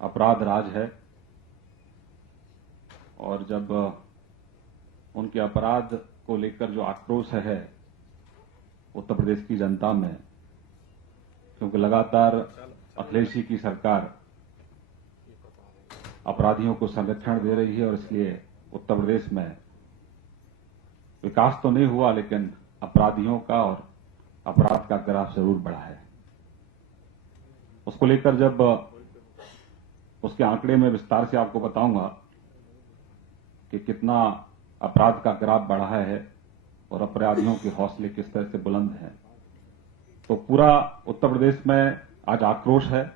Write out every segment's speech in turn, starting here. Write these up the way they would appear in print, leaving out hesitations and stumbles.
अपराध राज है और जब उनके अपराध को लेकर जो आक्रोश है उत्तर प्रदेश की जनता में, क्योंकि लगातार अखिलेश जी की सरकार अपराधियों को संरक्षण दे रही है और इसलिए उत्तर प्रदेश में विकास तो नहीं हुआ लेकिन अपराधियों का और अपराध का ग्राफ जरूर बढ़ा है। उसको लेकर जब उसके आंकड़े में विस्तार से आपको बताऊंगा कि कितना अपराध का ग्राफ बढ़ा है और अपराधियों के हौसले किस तरह से बुलंद हैं, तो पूरा उत्तर प्रदेश में आज आक्रोश है।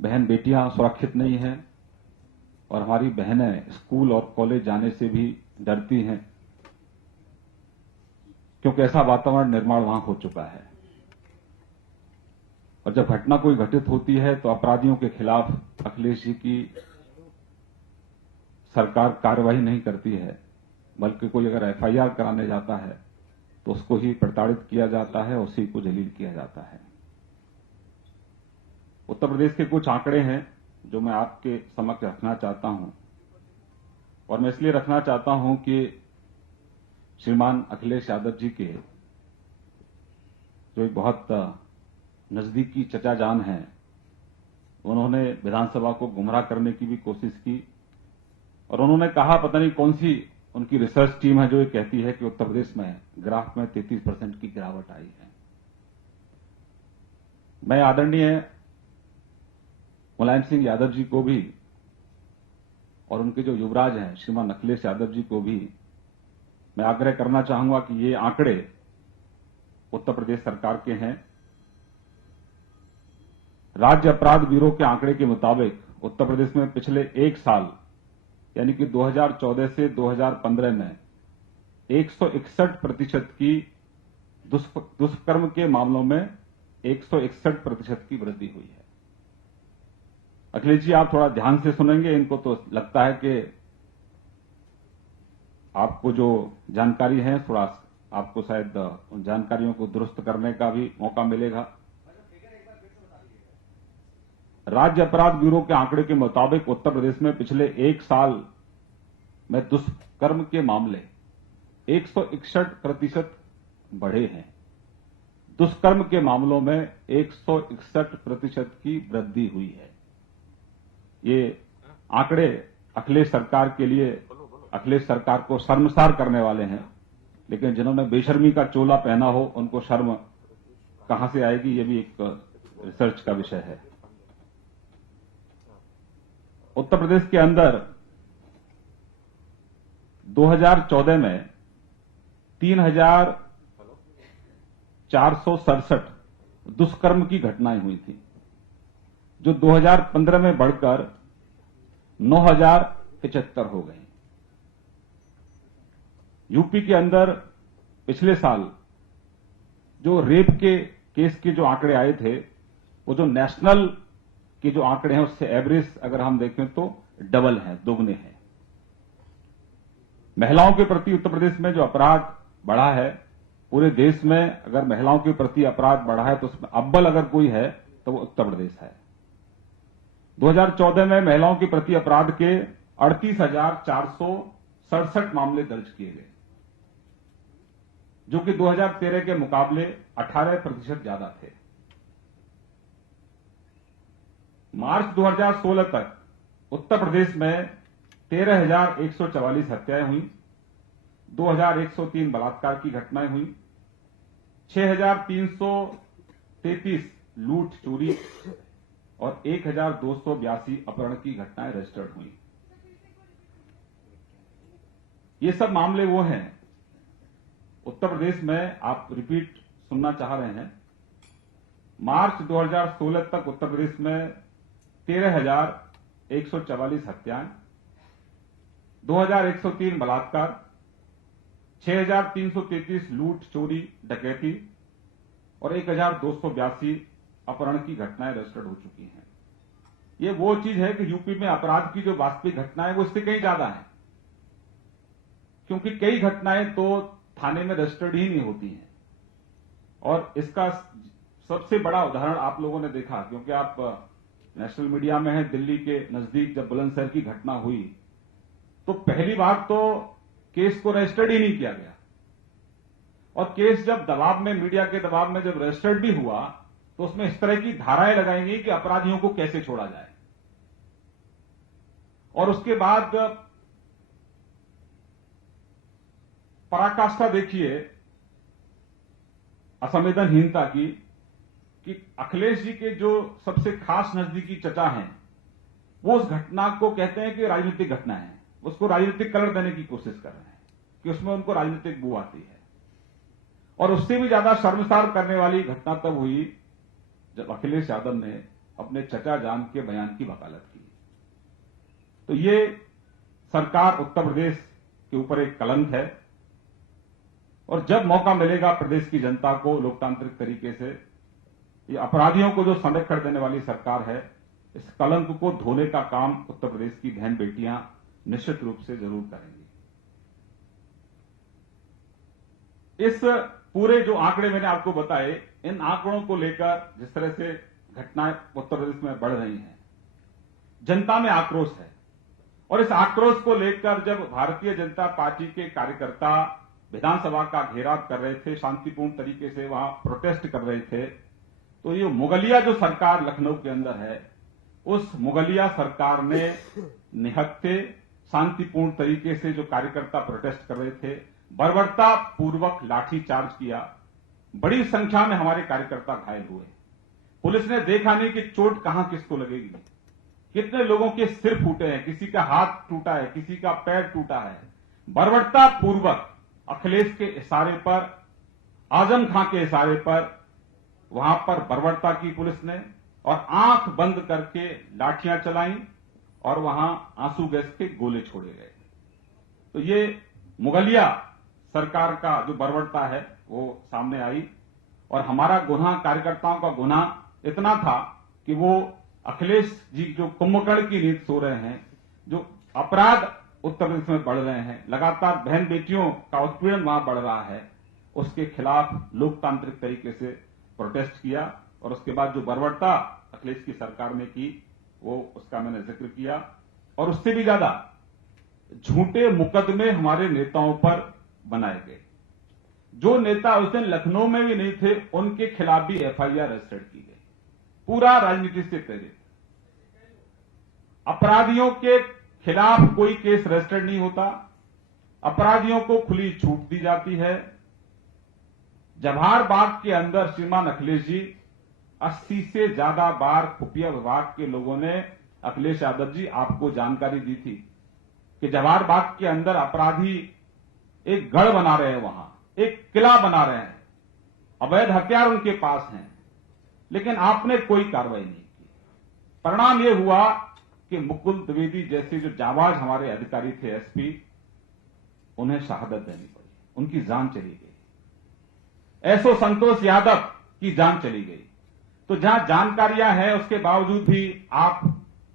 बहन बेटियां सुरक्षित नहीं हैं और हमारी बहनें स्कूल और कॉलेज जाने से भी डरती हैं, क्योंकि ऐसा वातावरण निर्माण वहां हो चुका है। और जब घटना कोई घटित होती है तो अपराधियों के खिलाफ अखिलेश जी की सरकार कार्रवाई नहीं करती है, बल्कि कोई अगर एफआईआर कराने जाता है तो उसको ही प्रताड़ित किया जाता है, उसी को जलील किया जाता है। उत्तर प्रदेश के कुछ आंकड़े हैं जो मैं आपके समक्ष रखना चाहता हूं, और मैं इसलिए रखना चाहता हूं कि श्रीमान अखिलेश यादव जी के जो एक बहुत नजदीकी चचा जान हैं, उन्होंने विधानसभा को गुमराह करने की भी कोशिश की और उन्होंने कहा पता नहीं कौन सी उनकी रिसर्च टीम है जो ये कहती है कि उत्तर प्रदेश में ग्राफ में 33% की गिरावट आई है। मैं आदरणीय मुलायम सिंह यादव जी को भी और उनके जो युवराज हैं श्रीमान अखिलेश यादव जी को भी मैं आग्रह करना चाहूंगा कि ये आंकड़े उत्तर प्रदेश सरकार के हैं। राज्य अपराध ब्यूरो के आंकड़े के मुताबिक उत्तर प्रदेश में पिछले एक साल यानी कि 2014 से 2015 में 161% की दुष्कर्म के मामलों में 161% की वृद्धि हुई है। अखिलेश जी, आप थोड़ा ध्यान से सुनेंगे, इनको तो लगता है कि आपको जो जानकारी है थोड़ा आपको शायद उन जानकारियों को दुरुस्त करने का भी मौका मिलेगा। राज्य अपराध ब्यूरो के आंकड़े के मुताबिक उत्तर प्रदेश में पिछले एक साल में दुष्कर्म के मामले 161% बढ़े हैं। दुष्कर्म के मामलों में 161% की वृद्धि हुई है। ये आंकड़े अखिलेश सरकार के लिए, अखिलेश सरकार को शर्मसार करने वाले हैं, लेकिन जिन्होंने बेशर्मी का चोला पहना हो उनको शर्म कहां से आएगी, ये भी एक रिसर्च का विषय है। उत्तर प्रदेश के अंदर 2014 में 3,467 दुष्कर्म की घटनाएं हुई थी, जो 2015 में बढ़कर 9,075 हो गई। यूपी के अंदर पिछले साल जो रेप के केस के जो आंकड़े आए थे, वो जो नेशनल के जो आंकड़े हैं उससे एवरेज अगर हम देखें तो डबल है, दोगुने हैं। महिलाओं के प्रति उत्तर प्रदेश में जो अपराध बढ़ा है, पूरे देश में अगर महिलाओं के प्रति अपराध बढ़ा है तो उसमें अव्वल अगर कोई है तो वो उत्तर प्रदेश है। 2014 में महिलाओं के प्रति अपराध के 38,467 मामले दर्ज किए गए, जो कि 2013 के मुकाबले 18% ज्यादा थे। मार्च 2016 तक उत्तर प्रदेश में 13,144 हत्याएं हुई, 2,103 बलात्कार की घटनाएं हुई, 6,333 लूट चोरी और 1,282 अपहरण की घटनाएं रजिस्टर्ड हुई। ये सब मामले वो हैं उत्तर प्रदेश में, आप रिपीट सुनना चाह रहे हैं। मार्च 2016 तक उत्तर प्रदेश में 13,144 हत्याएं, 2,103 बलात्कार, 6,333 लूट चोरी डकैती और 1,282 अपहरण की घटनाएं रजिस्टर्ड हो चुकी हैं। ये वो चीज है कि यूपी में अपराध की जो वास्तविक घटनाएं वो इससे कहीं ज्यादा है, क्योंकि कई घटनाएं तो थाने में रजिस्टर्ड ही नहीं होती हैं। और इसका सबसे बड़ा उदाहरण आप लोगों ने देखा, क्योंकि आप नेशनल मीडिया में है, दिल्ली के नजदीक जब बुलंदशहर की घटना हुई तो पहली बात तो केस को रजिस्टर्ड ही नहीं किया गया, और केस जब दबाव में, मीडिया के दबाव में जब रजिस्टर्ड भी हुआ तो उसमें इस तरह की धाराएं लगाई गई कि अपराधियों को कैसे छोड़ा जाए। और उसके बाद पराकाष्ठा देखिए असंवेदनहीनता की, कि अखिलेश जी के जो सबसे खास नजदीकी चचा हैं वो उस घटना को कहते हैं कि राजनीतिक घटना है, उसको राजनीतिक कलर देने की कोशिश कर रहे हैं कि उसमें उनको राजनीतिक बू आती है। और उससे भी ज्यादा शर्मसार करने वाली घटना तब हुई जब अखिलेश यादव ने अपने चचा जान के बयान की वकालत की। तो ये सरकार उत्तर प्रदेश के ऊपर एक कलंक है, और जब मौका मिलेगा प्रदेश की जनता को लोकतांत्रिक तरीके से, ये अपराधियों को जो संरक्षण देने वाली सरकार है, इस कलंक को धोने का काम उत्तर प्रदेश की बहन बेटियां निश्चित रूप से जरूर करेंगी। इस पूरे जो आंकड़े मैंने आपको बताए, इन आंकड़ों को लेकर जिस तरह से घटनाएं उत्तर प्रदेश में बढ़ रही हैं, जनता में आक्रोश है। और इस आक्रोश को लेकर जब भारतीय जनता पार्टी के कार्यकर्ता विधानसभा का घेराव कर रहे थे, शांतिपूर्ण तरीके से वहां प्रोटेस्ट कर रहे थे, तो ये मुगलिया जो सरकार लखनऊ के अंदर है, उस मुगलिया सरकार ने निहत्थे शांतिपूर्ण तरीके से जो कार्यकर्ता प्रोटेस्ट कर रहे थे, बर्बरता पूर्वक लाठीचार्ज किया। बड़ी संख्या में हमारे कार्यकर्ता घायल हुए। पुलिस ने देखा नहीं कि चोट कहां किसको लगेगी, कितने लोगों के सिर फूटे हैं, किसी का हाथ टूटा है, किसी का पैर टूटा है। बर्बरता पूर्वक अखिलेश के इशारे पर, आजम खां के इशारे पर वहां पर बर्बरता की पुलिस ने, और आंख बंद करके लाठियां चलाई और वहां आंसू गैस के गोले छोड़े गए। तो ये मुगलिया सरकार का जो बर्बरता है वो सामने आई। और हमारा गुनाह, कार्यकर्ताओं का गुनाह इतना था कि वो अखिलेश जी जो कुंभकर्ण की नींद सो रहे हैं, जो अपराध उत्तर प्रदेश में बढ़ रहे हैं, लगातार बहन बेटियों का उत्पीड़न वहां बढ़ रहा है, उसके खिलाफ लोकतांत्रिक तरीके से प्रोटेस्ट किया। और उसके बाद जो बर्बरता अखिलेश की सरकार ने की, वो उसका मैंने जिक्र किया। और उससे भी ज्यादा झूठे मुकदमे हमारे नेताओं पर बनाए गए। जो नेता उस दिन लखनऊ में भी नहीं थे, उनके खिलाफ भी एफआईआर रजिस्टर्ड की गई, पूरा राजनीति से प्रेरित। अपराधियों के खिलाफ कोई केस रजिस्टर्ड नहीं होता, अपराधियों को खुली छूट दी जाती है। जवाहर बाग के अंदर श्रीमान अखिलेश जी 80 से ज्यादा बार खुफिया विभाग के लोगों ने, अखिलेश यादव जी, आपको जानकारी दी थी कि जवाहर बाग के अंदर अपराधी एक गढ़ बना रहे हैं, वहां एक किला बना रहे हैं, अवैध हथियार उनके पास हैं, लेकिन आपने कोई कार्रवाई नहीं की। परिणाम यह हुआ कि मुकुल द्विवेदी जैसे जो जाबाज हमारे अधिकारी थे, एसपी, उन्हें शहादत देनी पड़ी, उनकी जान चली गई। एसओ संतोष यादव की जान चली गई। तो जहां जानकारियां हैं उसके बावजूद भी आप,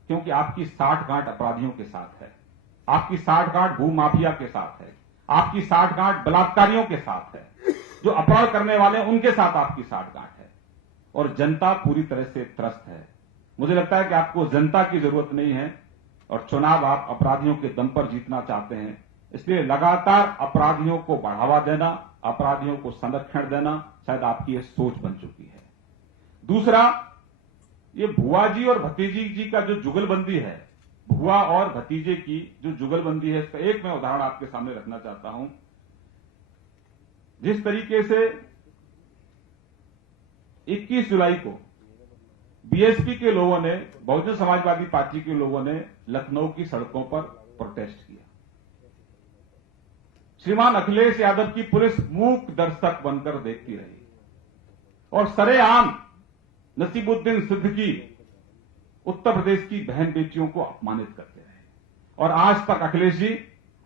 क्योंकि आपकी साठगांठ अपराधियों के साथ है, आपकी साठगांठ भूमाफिया के साथ है, आपकी साठगांठ बलात्कारियों के साथ है, जो अपराध करने वाले हैं उनके साथ आपकी साठगांठ है, और जनता पूरी तरह से त्रस्त है। मुझे लगता है कि आपको जनता की जरूरत नहीं है, और चुनाव आप अपराधियों के दम पर जीतना चाहते हैं। इसलिए लगातार अपराधियों को बढ़ावा देना, अपराधियों को संरक्षण देना शायद आपकी यह सोच बन चुकी है। दूसरा, ये भुआ जी और भतीजी जी का जो जुगलबंदी है, भुआ और भतीजे की जो जुगलबंदी है, इसका एक मैं उदाहरण आपके सामने रखना चाहता हूं। जिस तरीके से 21 जुलाई को बीएसपी के लोगों ने, बहुजन समाजवादी पार्टी के लोगों ने लखनऊ की सड़कों पर प्रोटेस्ट किया, श्रीमान अखिलेश यादव की पुलिस मूक दर्शक बनकर देखती रही और सरेआम नसीबुद्दीन सिद्दीकी उत्तर प्रदेश की बहन बेटियों को अपमानित करते रहे। और आज तक अखिलेश जी,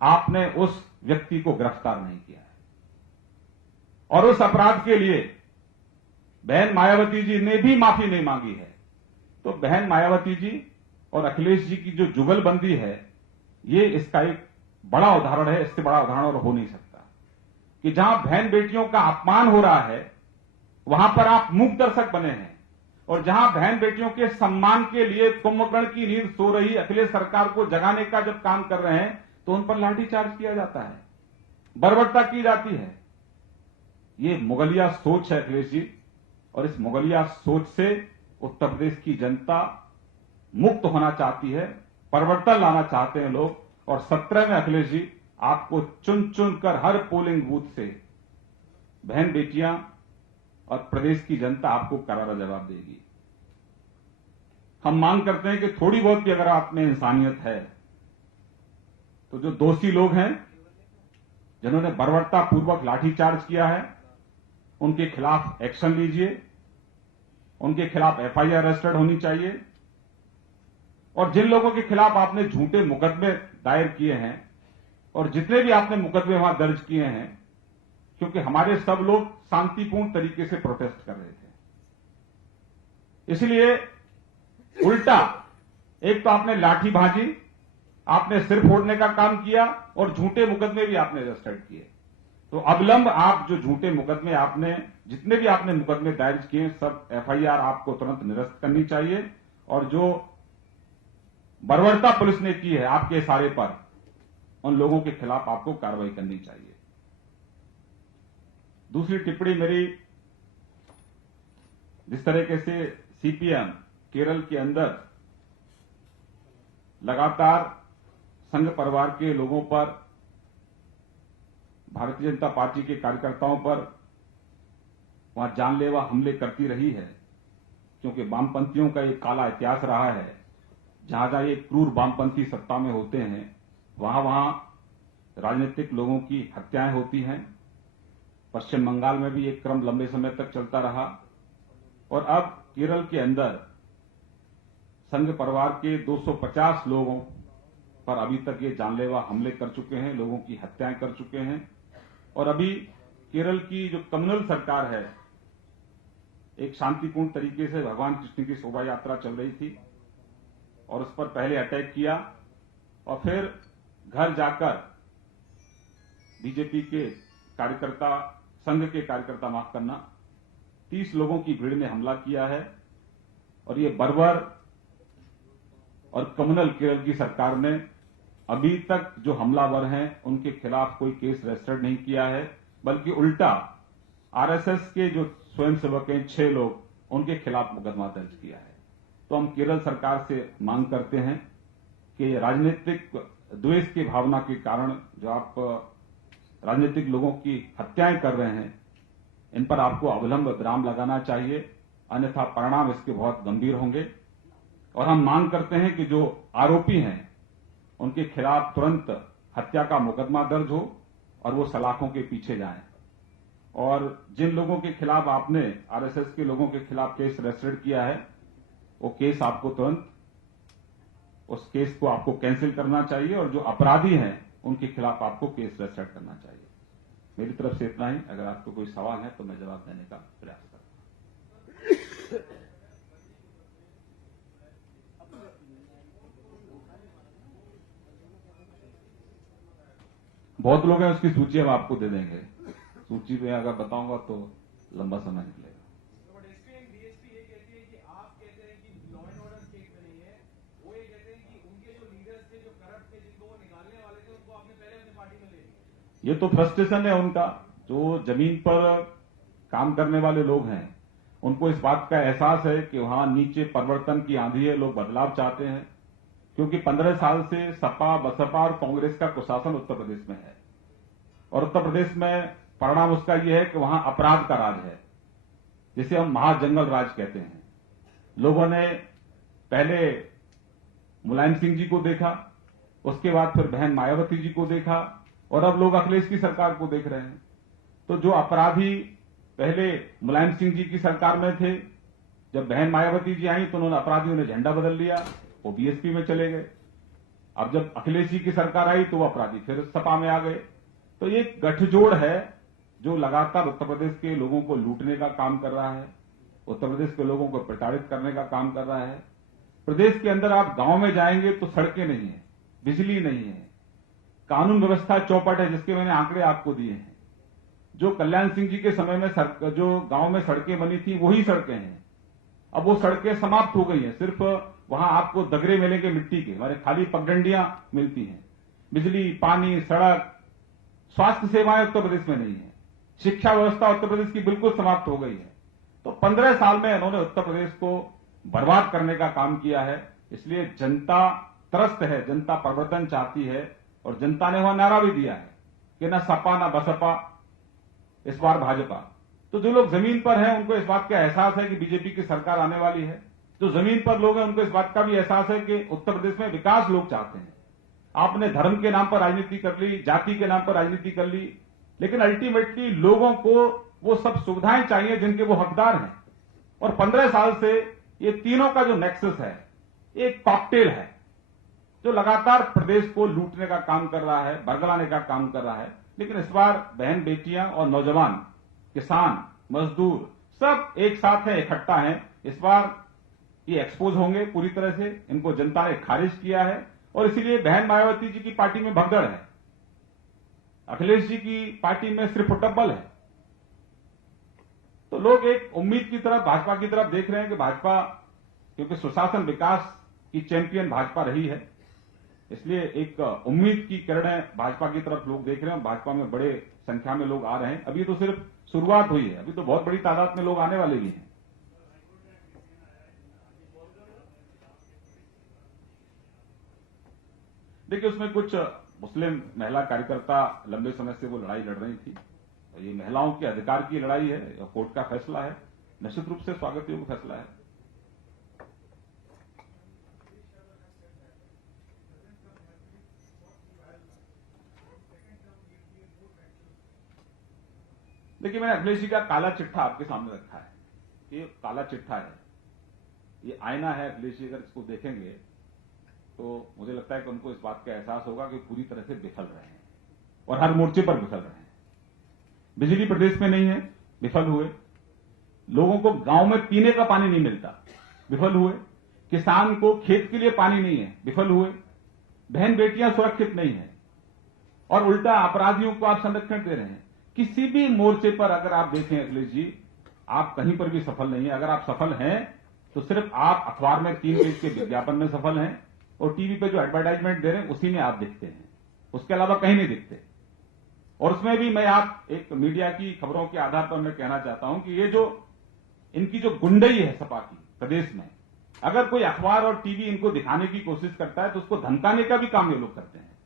आपने उस व्यक्ति को गिरफ्तार नहीं किया है। और उस अपराध के लिए बहन मायावती जी ने भी माफी नहीं मांगी है। तो बहन मायावती जी और अखिलेश जी की जो जुगलबंदी है, ये इसका एक बड़ा उदाहरण है। इससे बड़ा उदाहरण और हो नहीं सकता कि जहां बहन बेटियों का अपमान हो रहा है, वहां पर आप मूक दर्शक बने हैं। और जहां बहन बेटियों के सम्मान के लिए कुंभकर्ण की नींद सो रही अखिलेश सरकार को जगाने का जब काम कर रहे हैं तो उन पर लाठीचार्ज किया जाता है, बर्बरता की जाती है। ये मुगलिया सोच है अखिलेश जी, और इस मुगलिया सोच से उत्तर प्रदेश की जनता मुक्त होना चाहती है, परिवर्तन लाना चाहते हैं लोग। और 17 में अखिलेश जी आपको चुन चुन कर हर पोलिंग बूथ से बहन बेटियां और प्रदेश की जनता आपको करारा जवाब देगी। हम मांग करते हैं कि थोड़ी बहुत भी अगर आप में इंसानियत है तो जो दोषी लोग हैं जिन्होंने बर्बरता पूर्वक लाठीचार्ज किया है उनके खिलाफ एक्शन लीजिए, उनके खिलाफ एफआईआर रजिस्टर्ड होनी चाहिए। और जिन लोगों के खिलाफ आपने झूठे मुकदमे दायर किए हैं और जितने भी आपने मुकदमे वहां दर्ज किए हैं, क्योंकि हमारे सब लोग शांतिपूर्ण तरीके से प्रोटेस्ट कर रहे थे, इसलिए उल्टा एक तो आपने लाठी भाजी, आपने सिर फोड़ने का काम किया और झूठे मुकदमे भी आपने रजिस्टर्ड किए। तो अविलंब आप जो झूठे मुकदमे आपने जितने भी आपने मुकदमे दायर किए सब एफआईआर आपको तुरंत निरस्त करनी चाहिए। और जो बर्बरता पुलिस ने की है आपके इशारे पर, उन लोगों के खिलाफ आपको कार्रवाई करनी चाहिए। दूसरी टिप्पणी मेरी, जिस तरीके से सीपीएम केरल के अंदर लगातार संघ परिवार के लोगों पर, भारतीय जनता पार्टी के कार्यकर्ताओं पर वहां जानलेवा हमले करती रही है, क्योंकि वामपंथियों का एक काला इतिहास रहा है। जहां जहां ये क्रूर वामपंथी सत्ता में होते हैं वहां वहां राजनीतिक लोगों की हत्याएं होती हैं। पश्चिम बंगाल में भी एक क्रम लंबे समय तक चलता रहा और अब केरल के अंदर संघ परिवार के 250 लोगों पर अभी तक ये जानलेवा हमले कर चुके हैं, लोगों की हत्याएं कर चुके हैं। और अभी केरल की जो कम्युनल सरकार है, एक शांतिपूर्ण तरीके से भगवान कृष्ण की शोभा यात्रा चल रही थी और उस पर पहले अटैक किया और फिर घर जाकर बीजेपी के कार्यकर्ता, संघ के कार्यकर्ता, माफ करना, 30 लोगों की भीड़ ने हमला किया है। और ये बर्बर और कम्युनल केरल की सरकार ने अभी तक जो हमलावर हैं उनके खिलाफ कोई केस रजिस्टर्ड नहीं किया है, बल्कि उल्टा आरएसएस के जो स्वयंसेवक हैं 6 लोग, उनके खिलाफ मुकदमा दर्ज किया है। तो हम केरल सरकार से मांग करते हैं कि राजनीतिक द्वेष की भावना के कारण जो आप राजनीतिक लोगों की हत्याएं कर रहे हैं, इन पर आपको अविलंब विराम लगाना चाहिए, अन्यथा परिणाम इसके बहुत गंभीर होंगे। और हम मांग करते हैं कि जो आरोपी हैं उनके खिलाफ तुरंत हत्या का मुकदमा दर्ज हो और वो सलाखों के पीछे जाएं। और जिन लोगों के खिलाफ आपने आरएसएस के लोगों के खिलाफ केस रजिस्टर्ड किया है, वो केस आपको तुरंत उस केस को आपको कैंसिल करना चाहिए और जो अपराधी हैं उनके खिलाफ आपको केस रजिस्टर्ड करना चाहिए। मेरी तरफ से इतना ही। अगर आपको कोई सवाल है तो मैं जवाब देने का प्रयास करूंगा। बहुत लोग हैं, उसकी सूची हम आपको दे देंगे। सूची में अगर बताऊंगा तो लंबा समय निकलेगा। ये तो फ्रस्ट्रेशन है उनका, जो जमीन पर काम करने वाले लोग हैं उनको इस बात का एहसास है कि वहां नीचे परिवर्तन की आंधी है, लोग बदलाव चाहते हैं। क्योंकि 15 साल से सपा, बसपा और कांग्रेस का कुशासन उत्तर प्रदेश में है और उत्तर प्रदेश में परिणाम उसका यह है कि वहां अपराध का राज है, जिसे हम महाजंगल राज कहते हैं। लोगों ने पहले मुलायम सिंह जी को देखा, उसके बाद फिर बहन मायावती जी को देखा और अब लोग अखिलेश की सरकार को देख रहे हैं। तो जो अपराधी पहले मुलायम सिंह जी की सरकार में थे, जब बहन मायावती जी आई तो उन्होंने अपराधियों ने झंडा बदल लिया, वो बीएसपी में चले गए। अब जब अखिलेश जी की सरकार आई तो वो अपराधी फिर सपा में आ गए। तो ये गठजोड़ है जो लगातार उत्तर प्रदेश के लोगों को लूटने का काम कर रहा है, उत्तर प्रदेश के लोगों को प्रताड़ित करने का काम कर रहा है। प्रदेश के अंदर आप गांव में जाएंगे तो सड़कें नहीं है, बिजली नहीं है, कानून व्यवस्था चौपट है, जिसके मैंने आंकड़े आपको दिए हैं। जो कल्याण सिंह जी के समय में जो गांव में सड़कें बनी थी वही सड़कें हैं। अब वो सड़कें समाप्त हो गई हैं, सिर्फ वहां आपको दगरे मिलेंगे मिट्टी के, हमारे खाली पगडंडियां मिलती हैं। बिजली, पानी, सड़क, स्वास्थ्य सेवाएं उत्तर प्रदेश में नहीं है। शिक्षा व्यवस्था उत्तर प्रदेश की बिल्कुल समाप्त हो गई है। तो 15 साल में इन्होंने उत्तर प्रदेश को बर्बाद करने का काम किया है। इसलिए जनता त्रस्त है, जनता परिवर्तन चाहती है और जनता ने वहां नारा भी दिया है कि न सपा न बसपा, इस बार भाजपा। तो जो लोग जमीन पर हैं उनको इस बात का एहसास है कि बीजेपी की सरकार आने वाली है। जो जमीन पर लोग हैं उनको इस बात का भी एहसास है कि उत्तर प्रदेश में विकास लोग चाहते हैं। आपने धर्म के नाम पर राजनीति कर ली, जाति के नाम पर राजनीति कर ली, लेकिन अल्टीमेटली लोगों को वो सब सुविधाएं चाहिए जिनके वो हकदार हैं। और 15 साल से ये तीनों का जो नेक्सस है, एक कॉकटेल है जो लगातार प्रदेश को लूटने का काम कर रहा है, बरगलाने का काम कर रहा है। लेकिन इस बार बहन बेटियां और नौजवान, किसान, मजदूर सब एक साथ हैं, इकट्ठा हैं। इस बार ये एक्सपोज होंगे पूरी तरह से, इनको जनता ने खारिज किया है और इसीलिए बहन मायावती जी की पार्टी में भगदड़ है, अखिलेश जी की पार्टी में सिर्फ टब्बल है। तो लोग एक उम्मीद की तरफ, भाजपा की तरफ देख रहे हैं कि भाजपा, क्योंकि सुशासन विकास की चैंपियन भाजपा रही है, इसलिए एक उम्मीद की किरणें भाजपा की तरफ लोग देख रहे हैं। भाजपा में बड़े संख्या में लोग आ रहे हैं। अभी तो सिर्फ शुरुआत हुई है, अभी तो बहुत बड़ी तादाद में लोग आने वाले भी हैं। देखिए, उसमें कुछ मुस्लिम महिला कार्यकर्ता लंबे समय से वो लड़ाई लड़ रही थी। ये महिलाओं के अधिकार की लड़ाई है, कोर्ट का फैसला है, निश्चित रूप से स्वागत योग्य फैसला है। देखिए, मैंने अखिलेश जी का काला चिट्ठा आपके सामने रखा है। ये काला चिट्ठा है, ये आईना है। अखिलेश जी अगर इसको देखेंगे तो मुझे लगता है कि उनको इस बात का एहसास होगा कि पूरी तरह से विफल रहे हैं और हर मोर्चे पर विफल रहे हैं। बिजली प्रदेश में नहीं है, विफल हुए। लोगों को गांव में पीने का पानी नहीं मिलता, विफल हुए। किसान को खेत के लिए पानी नहीं है, विफल हुए। बहन बेटियां सुरक्षित नहीं है और उल्टा अपराधियों को आप संरक्षण दे रहे हैं। किसी भी मोर्चे पर अगर आप देखें अखिलेश जी, आप कहीं पर भी सफल नहीं है। अगर आप सफल हैं तो सिर्फ आप अखबार में 3 पेज के विज्ञापन में सफल हैं और टीवी पे जो एडवर्टाइजमेंट दे रहे हैं उसी में आप दिखते हैं, उसके अलावा कहीं नहीं दिखते। और उसमें भी मैं आप एक मीडिया की खबरों के आधार पर मैं कहना चाहता हूं कि ये जो इनकी जो गुंडई है सपा की प्रदेश में, अगर कोई अखबार और टीवी इनको दिखाने की कोशिश करता है तो उसको धमकाने का भी काम ये लोग करते हैं।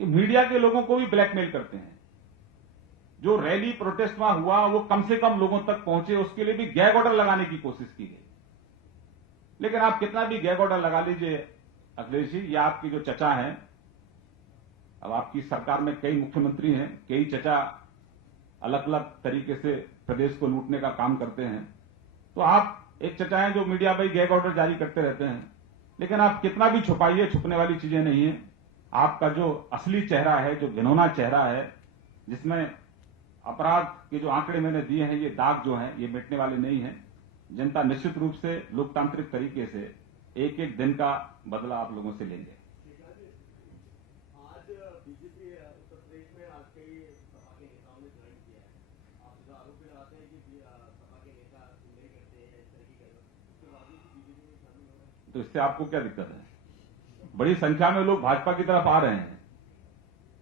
कि मीडिया के लोगों को भी ब्लैकमेल करते हैं। जो रैली प्रोटेस्ट वहां हुआ वो कम से कम लोगों तक पहुंचे, उसके लिए भी गैग ऑर्डर लगाने की कोशिश की गई। लेकिन आप कितना भी गैग ऑर्डर लगा लीजिए अखिलेश जी, ये आपकी जो चचा हैं, अब आपकी सरकार में कई मुख्यमंत्री हैं, कई चचा अलग अलग तरीके से प्रदेश को लूटने का काम करते हैं। तो आप एक चचा हैं जो मीडिया पर गैग ऑर्डर जारी करते रहते हैं। लेकिन आप कितना भी छुपाइए, छुपने वाली चीजें नहीं है। आपका जो असली चेहरा है, जो घिनौना चेहरा है, जिसमें अपराध के जो आंकड़े मैंने दिए हैं, ये दाग जो हैं ये मिटने वाले नहीं हैं। जनता निश्चित रूप से लोकतांत्रिक तरीके से एक एक दिन का बदला आप लोगों से लेंगे। आज बीजेपी उत्तर प्रदेश में आज कई सपा के नेताओं ने ज्वाइन किया है। आप आरोप भी लगाते हैं कि सपा के नेता नहीं करते हैं इस तरह की गलत, उसके बावजूद बीजेपी में शामिल हो रहे हैं। तो इससे आपको क्या दिक्कत है? बड़ी संख्या में लोग भाजपा की तरफ आ रहे हैं।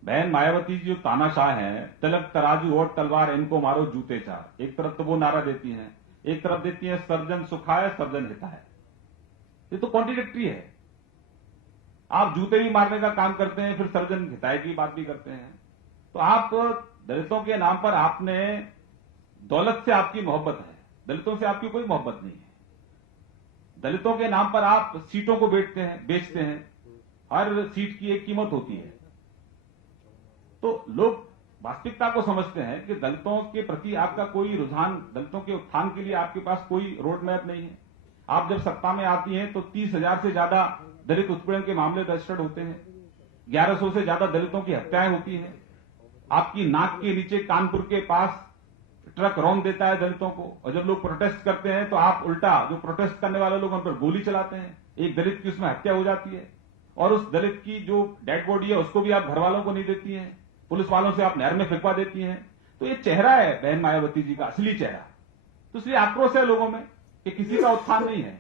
बहन मायावती जी जो तानाशाह हैं, तिलक तराजू और तलवार इनको मारो जूते चार, एक तरफ तो वो नारा देती हैं, एक तरफ देती है सर्जन सुखाय सर्जन हिताय। ये तो कॉन्ट्रडिक्टरी है। आप जूते भी मारने का काम करते हैं, फिर सर्जन हिताय की बात भी करते हैं। तो आप दलितों के नाम पर, आपने दौलत से आपकी मोहब्बत है, दलितों से आपकी कोई मोहब्बत नहीं है। दलितों के नाम पर आप सीटों को बेचते हैं। हर सीट की एक कीमत होती है। तो लोग वास्तविकता को समझते हैं कि दलितों के प्रति आपका कोई रुझान, दलितों के उत्थान के लिए आपके पास कोई रोड मैप नहीं है। आप जब सत्ता में आती हैं तो 30,000 से ज्यादा दलित उत्पीड़न के मामले रजिस्टर्ड होते हैं, 1100 से ज्यादा दलितों की हत्याएं होती हैं। आपकी नाक के नीचे कानपुर के पास ट्रक रौंद देता है दलितों को, और जब लोग प्रोटेस्ट करते हैं तो आप उल्टा जो प्रोटेस्ट करने वाले लोग उन पर गोली चलाते हैं। एक दलित की उसमें हत्या हो जाती है और उस दलित की जो डेड बॉडी है उसको भी आप घर वालों को नहीं देती हैं, पुलिस वालों से आप नहर में फेंकवा देती हैं। तो ये चेहरा है बहन मायावती जी का, असली चेहरा। तो इसलिए आक्रोश है लोगों में कि किसी का उत्थान नहीं है,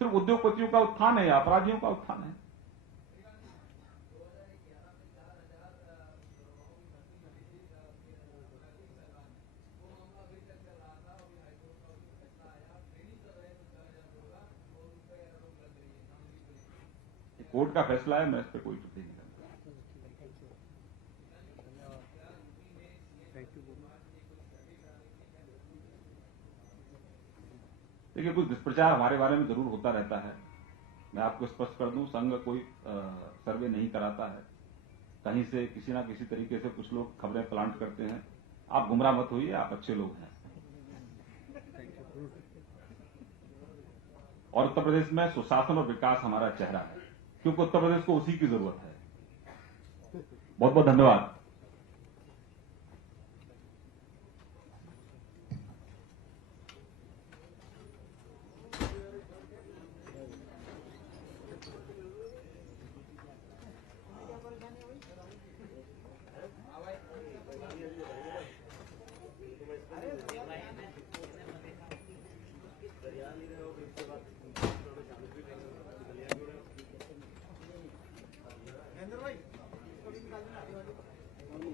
सिर्फ उद्योगपतियों का उत्थान है या अपराधियों का उत्थान है। कोर्ट का फैसला है, मैं इस पर कोई टिप्पणी नहीं करूंगा। देखिए, कुछ दुष्प्रचार हमारे बारे में जरूर होता रहता है। मैं आपको स्पष्ट कर दूं, संघ कोई सर्वे नहीं कराता है। कहीं से किसी ना किसी तरीके से कुछ लोग खबरें प्लांट करते हैं। आप गुमराह मत होइए, आप अच्छे लोग हैं। और उत्तर प्रदेश में सुशासन और विकास हमारा चेहरा है, क्योंकि उत्तर प्रदेश को उसी की जरूरत है। बहुत बहुत धन्यवाद।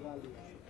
भाई